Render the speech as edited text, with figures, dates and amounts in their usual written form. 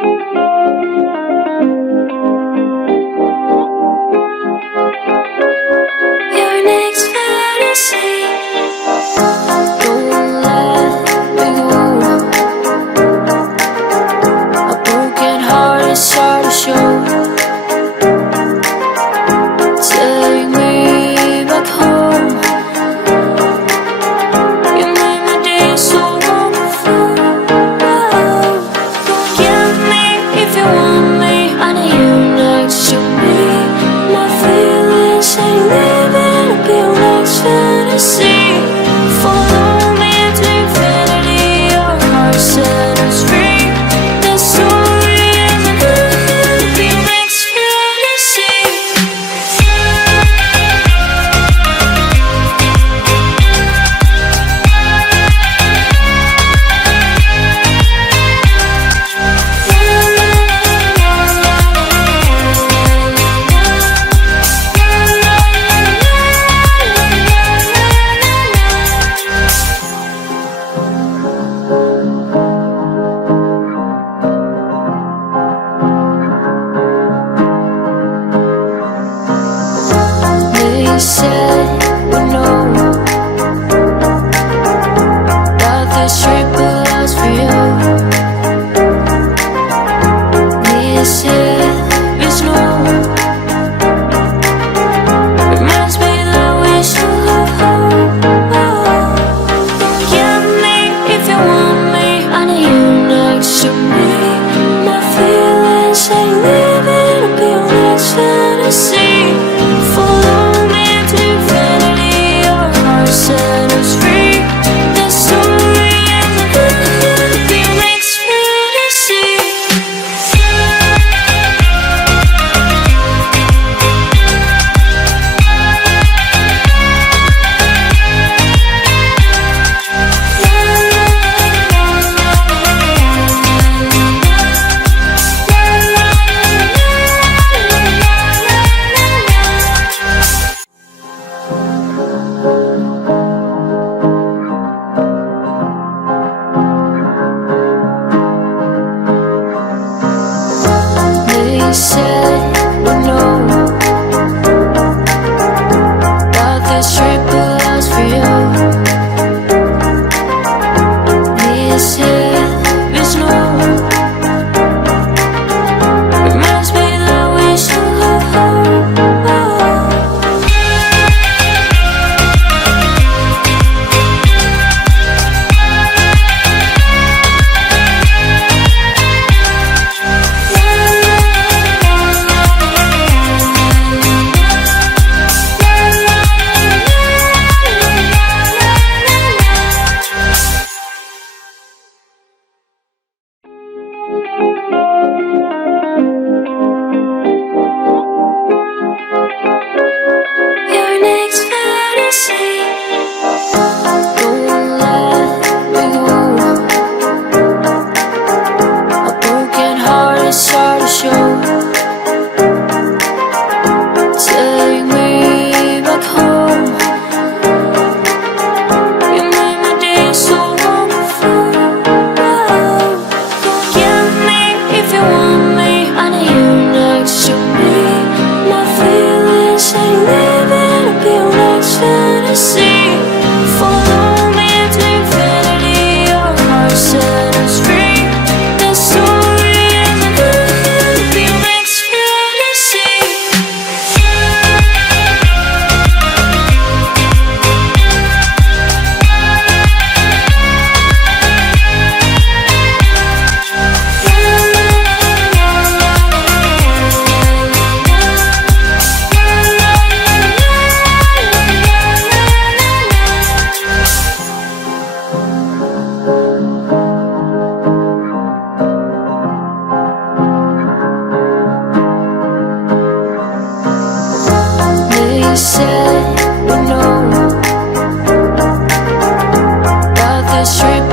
Your next fantasy, don't let me go. A broken heart is hard to show. Take me back home. You made my day so wonderful. Forgive me if you want me. I need you next to me. My feelings ain't living up your next fantasy. Follow me to infinity. Your heart set us free. The story isn't living up your next fantasy. They said we know that this trip will last for you. They said it's no. Reminds me that we should have hope. Forgive me if you want me. I need you next to me. My feelings ain't living up your next fantasy. Follow me to infinity. Your heart set us free. The story isn't living up your next fantasy. They said we know that this trip will last for you. They said it's no. Reminds me that we should have hope. Your next fantasy, don't let me go. A broken heart is hard to show. Take me back home. You made my day so wonderful. Forgive me if you want me. I need you next to me. My feelings ain't living up your next fantasy. Follow me to infinity. Your heart set us free. The story isn't living up your next fantasy. They said we know that this trip